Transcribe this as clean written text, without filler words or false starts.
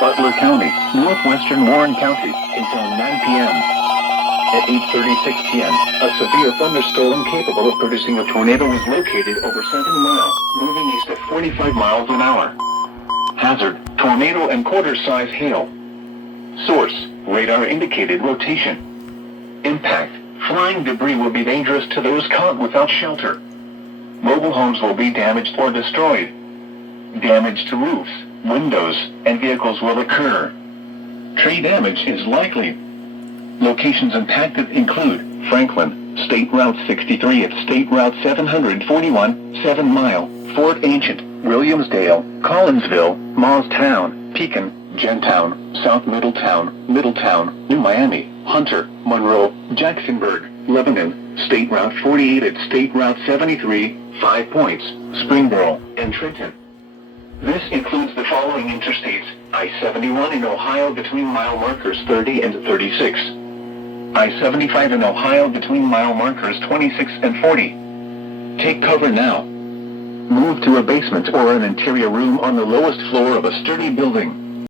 Butler County, northwestern Warren County, until 9 p.m. At 8:36 p.m., a severe thunderstorm capable of producing a tornado was located over 7 miles, moving east at 45 miles an hour. Hazard, tornado and quarter-size hail. Source, radar indicated rotation. Impact, flying debris will be dangerous to those caught without shelter. Mobile homes will be damaged or destroyed. Damage to roofs, windows, and vehicles will occur. Tree damage is likely. Locations impacted include Franklin, State Route 63 at State Route 741, 7 Mile, Fort Ancient, Williamsdale, Collinsville, Maustown, Pekin, Gentown, South Middletown, New Miami, Hunter, Monroe, Jacksonburg, Lebanon, State Route 48 at State Route 73, 5 Points, Springboro, and Trenton. This includes the following interstates: I-71 in Ohio between mile markers 30 and 36. I-75 in Ohio between mile markers 26 and 40. Take cover now. Move to a basement or an interior room on the lowest floor of a sturdy building.